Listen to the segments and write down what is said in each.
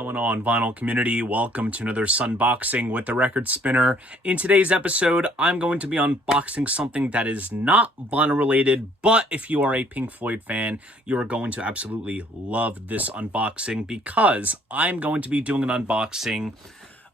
going on, vinyl community? Welcome to another Sunboxing with the Record Spinner. In today's episode, I'm going to be unboxing something that is not vinyl related, but if you are a Pink Floyd fan, you are going to absolutely love this unboxing because I'm going to be doing an unboxing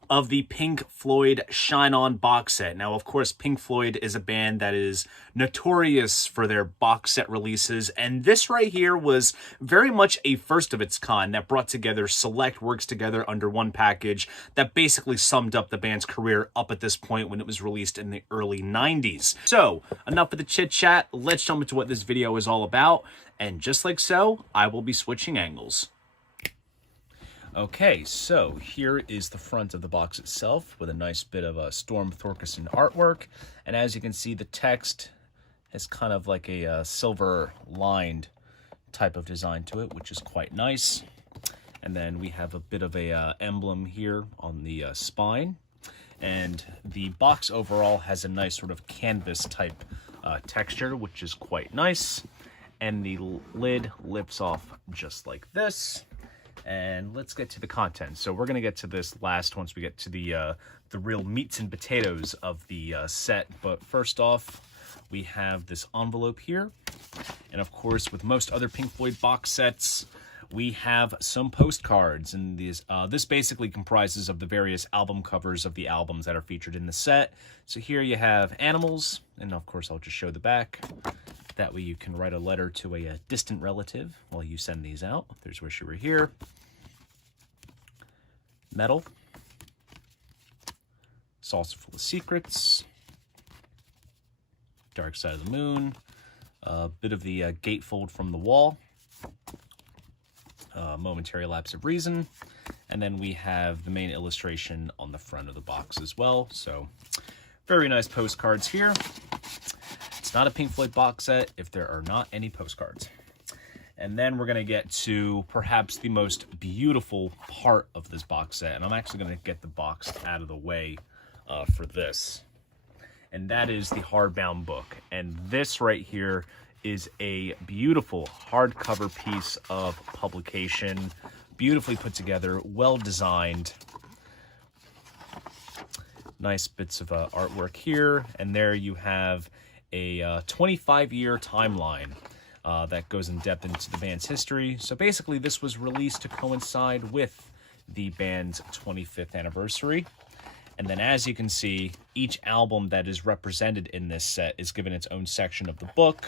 of the Pink Floyd Shine On box set. Now, of course, Pink Floyd is a band that is notorious for their box set releases, and this right here was very much a first of its kind that brought together select works together under one package that basically summed up the band's career up at this point when it was released in the early 90s. So, enough of the chit-chat, let's jump into what this video is all about, and just like so, I will be switching angles. Okay, so here is the front of the box itself with a nice bit of Storm Thorgerson artwork. And as you can see, the text has kind of like a silver-lined type of design to it, which is quite nice. And then we have a bit of a emblem here on the spine. And the box overall has a nice sort of canvas type texture, which is quite nice. And the lid lifts off just like this. And let's get to the content. So we're going to get to this last once we get to the real meats and potatoes of the set. But first off, we have this envelope here. And of course, with most other Pink Floyd box sets, we have some postcards. And this basically comprises of the various album covers of the albums that are featured in the set. So here you have animals. And of course, I'll just show the back. That way you can write a letter to a distant relative while you send these out. There's Wish You Were Here. Metal. Saucer Full of Secrets. Dark Side of the Moon. A bit of the gatefold from the wall. Momentary Lapse of Reason. And then we have the main illustration on the front of the box as well. So, very nice postcards here. It's not a Pink Floyd box set if there are not any postcards. And then we're going to get to perhaps the most beautiful part of this box set. And I'm actually going to get the box out of the way for this. And that is the hardbound book. And this right here is a beautiful hardcover piece of publication. Beautifully put together, well designed. Nice bits of artwork here. And there you have a 25-year timeline that goes in depth into the band's history. So basically, this was released to coincide with the band's 25th anniversary. And then as you can see, each album that is represented in this set is given its own section of the book.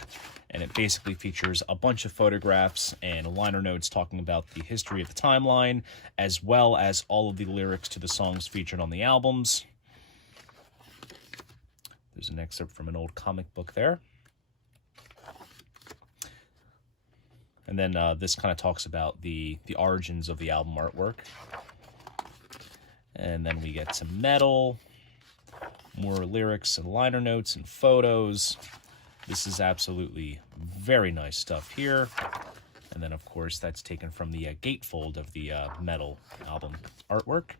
And it basically features a bunch of photographs and liner notes talking about the history of the timeline, as well as all of the lyrics to the songs featured on the albums. There's an excerpt from an old comic book there. And then this kind of talks about the origins of the album artwork. And then we get to metal, more lyrics and liner notes and photos. This is absolutely very nice stuff here. And then, of course, that's taken from the gatefold of the metal album artwork.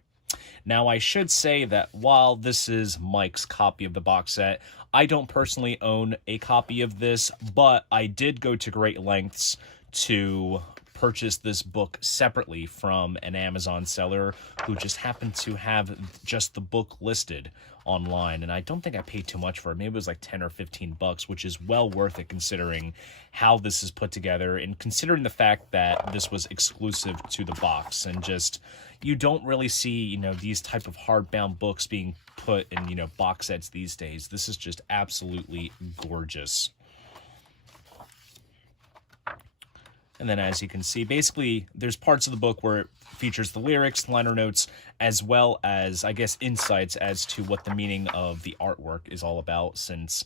Now, I should say that while this is Mike's copy of the box set, I don't personally own a copy of this, but I did go to great lengths to purchase this book separately from an Amazon seller who just happened to have just the book listed online. And I don't think I paid too much for it. Maybe it was like 10 or 15 bucks, which is well worth it considering how this is put together and considering the fact that this was exclusive to the box. And just, you don't really see, these type of hardbound books being put in, box sets these days. This is just absolutely gorgeous. And then as you can see, basically, there's parts of the book where it features the lyrics, liner notes, as well as, I guess, insights as to what the meaning of the artwork is all about, since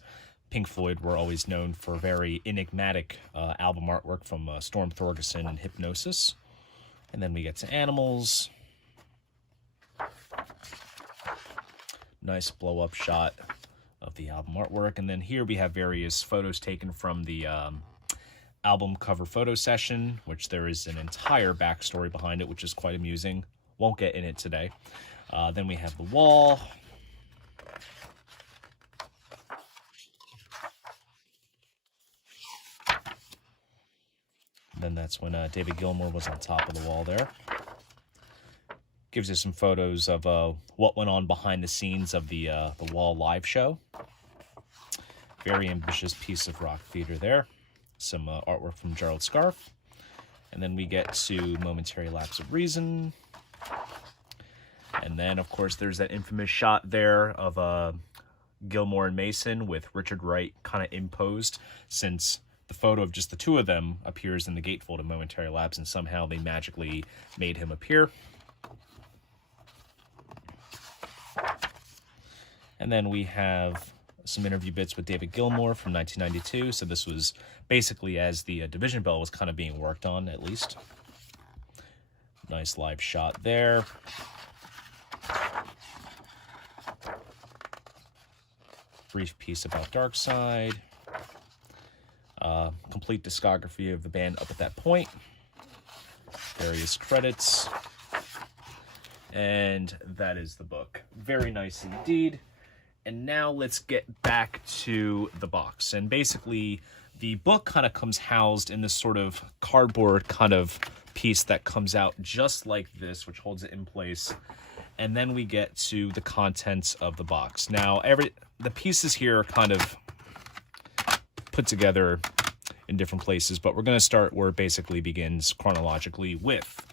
Pink Floyd were always known for very enigmatic album artwork from Storm Thorgerson and Hypnosis. And then we get to animals. Nice blow-up shot of the album artwork. And then here we have various photos taken from the album cover photo session, which there is an entire backstory behind it, which is quite amusing. Won't get in it today. Then we have the wall. Then that's when David Gilmour was on top of the wall there. Gives you some photos of what went on behind the scenes of the Wall live show. Very ambitious piece of rock theater there. Some artwork from Gerald Scarfe. And then we get to Momentary Lapse of Reason. And then, of course, there's that infamous shot there of Gilmore and Mason with Richard Wright kind of imposed, since the photo of just the two of them appears in the gatefold of Momentary Lapse, and somehow they magically made him appear. And then we have some interview bits with David Gilmour from 1992. So this was basically as the Division Bell was kind of being worked on, at least. Nice live shot there. Brief piece about Darkside. Complete discography of the band up at that point. Various credits. And that is the book. Very nice indeed. And now let's get back to the box. And basically, the book kind of comes housed in this sort of cardboard kind of piece that comes out just like this, which holds it in place. And then we get to the contents of the box. Now, the pieces here are kind of put together in different places, but we're going to start where it basically begins chronologically with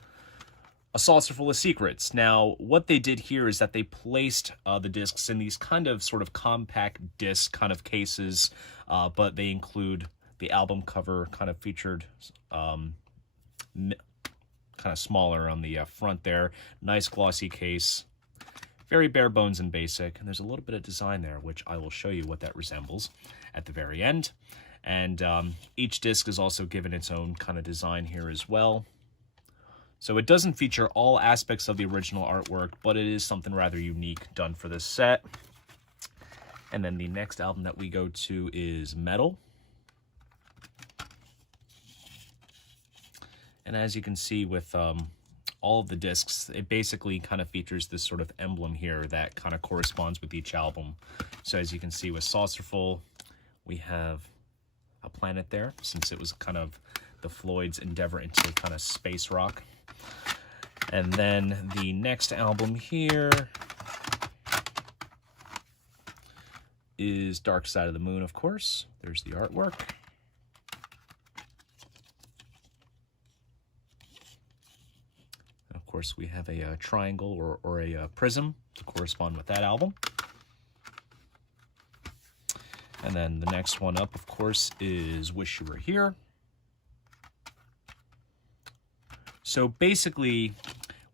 A Saucer Full of Secrets. Now, what they did here is that they placed the discs in these kind of sort of compact disc kind of cases, but they include the album cover kind of featured kind of smaller on the front there. Nice glossy case. Very bare bones and basic. And there's a little bit of design there, which I will show you what that resembles at the very end. And each disc is also given its own kind of design here as well. So it doesn't feature all aspects of the original artwork, but it is something rather unique done for this set. And then the next album that we go to is Metal. And as you can see with all of the discs, it basically kind of features this sort of emblem here that kind of corresponds with each album. So as you can see with Saucerful, we have a planet there, since it was kind of the Floyd's endeavor into kind of space rock. And then the next album here is Dark Side of the Moon, of course. There's the artwork. And of course, we have a triangle or a prism to correspond with that album. And then the next one up, of course, is Wish You Were Here. So basically,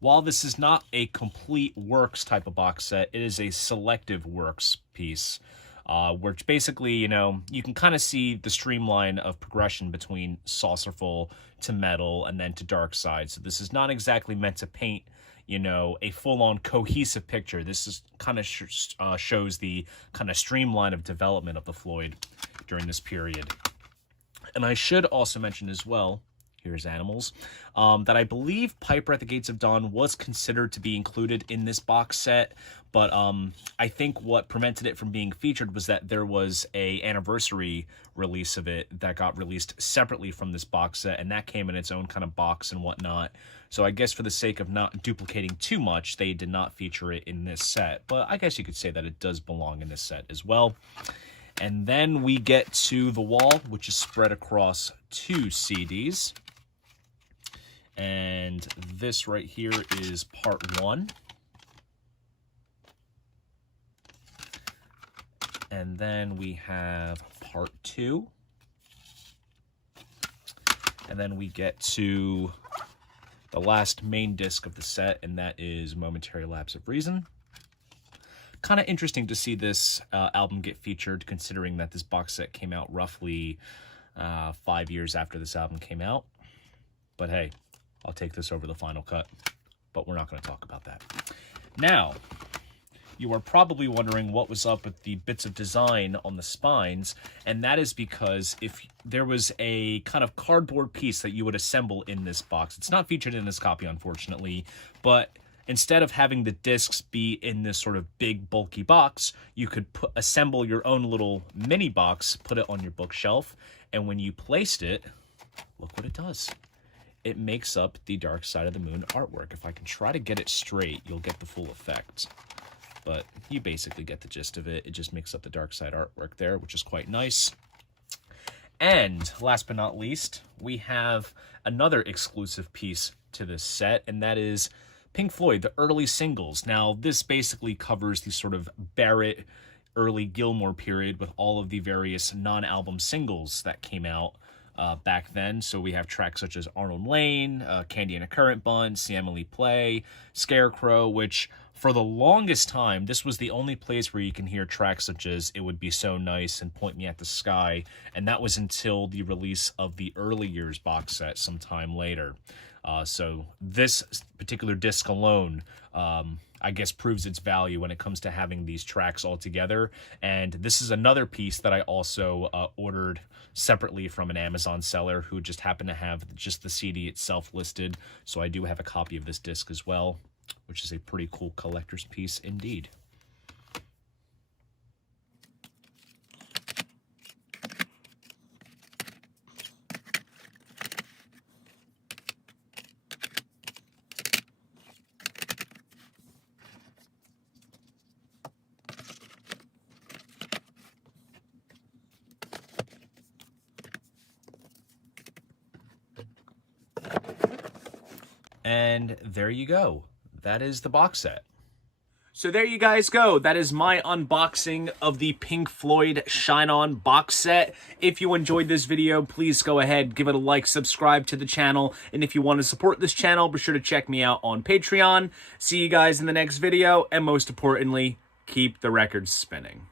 while this is not a complete works type of box set, it is a selective works piece, which basically, you know, you can kind of see the streamline of progression between Saucerful to Metal and then to Dark Side. So this is not exactly meant to paint, you know, a full-on cohesive picture. This is kind of shows the kind of streamline of development of the Floyd during this period. And I should also mention as well, here's Animals, that I believe Piper at the Gates of Dawn was considered to be included in this box set, but I think what prevented it from being featured was that there was a anniversary release of it that got released separately from this box set, and that came in its own kind of box and whatnot. So I guess for the sake of not duplicating too much, they did not feature it in this set, but I guess you could say that it does belong in this set as well. And then we get to The Wall, which is spread across 2 CDs. And this right here is part 1. And then we have part 2. And then we get to the last main disc of the set, and that is Momentary Lapse of Reason. Kind of interesting to see this album get featured, considering that this box set came out roughly 5 years after this album came out. But hey, I'll take this over the final cut, but we're not going to talk about that. Now, you are probably wondering what was up with the bits of design on the spines, and that is because if there was a kind of cardboard piece that you would assemble in this box, it's not featured in this copy, unfortunately, but instead of having the discs be in this sort of big, bulky box, you could assemble your own little mini box, put it on your bookshelf, and when you placed it, look what it does. it makes up the Dark Side of the Moon artwork. If I can try to get it straight, you'll get the full effect. But you basically get the gist of it. It just makes up the Dark Side artwork there, which is quite nice. And last but not least, we have another exclusive piece to this set, and that is Pink Floyd, the early singles. Now, this basically covers the sort of Barrett, early Gilmour period with all of the various non-album singles that came out back then. So we have tracks such as Arnold Lane, Candy and a Currant Bun, See Emily Play, Scarecrow, which for the longest time, this was the only place where you can hear tracks such as It Would Be So Nice and Point Me at the Sky, and that was until the release of the Early Years box set sometime later. So this particular disc alone, I guess, proves its value when it comes to having these tracks all together. And this is another piece that I also ordered separately from an Amazon seller who just happened to have just the CD itself listed. So I do have a copy of this disc as well, which is a pretty cool collector's piece indeed. And there you go. That is the box set. So there you guys go. That is my unboxing of the Pink Floyd Shine On box set. If you enjoyed this video, please go ahead, give it a like, subscribe to the channel. And if you want to support this channel, be sure to check me out on Patreon. See you guys in the next video. And most importantly, keep the records spinning.